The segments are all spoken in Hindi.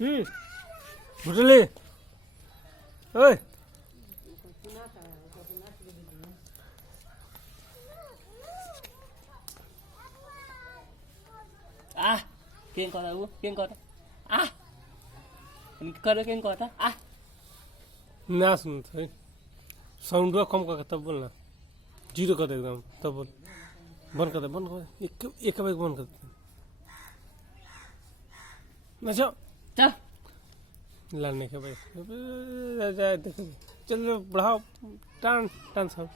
भुटले ओए आ कें करा वो कें करा आ करे कें करा आ ना सुन थे साउंड कम करके तब बोलना जीरो कर दे एकदम तब बोल बंद कर दे एक बार बंद कर दे ना चा लाने के भाई जाए देखो चलो बढ़ाओ टान टान सब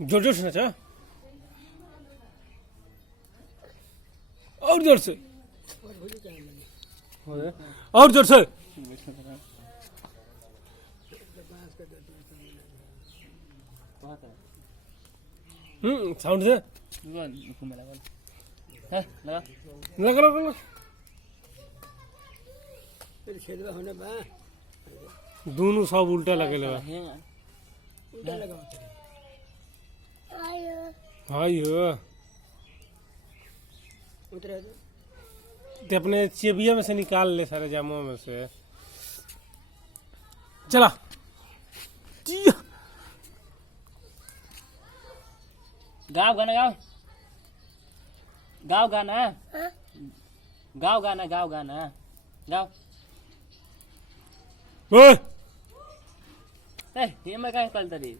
जोर जोर से नाचा और जोर से और जोर से साउंड से लगा लगा दोनों सब उल्टा लगे लगा हाँ ते अपने चेबिया में से निकाल ले सारे जामों में से चला गाओ गाना गाओ गाओ गाना गाओ गाना गाओ गाना गाओ ओए ए ये मैं काय कल तरी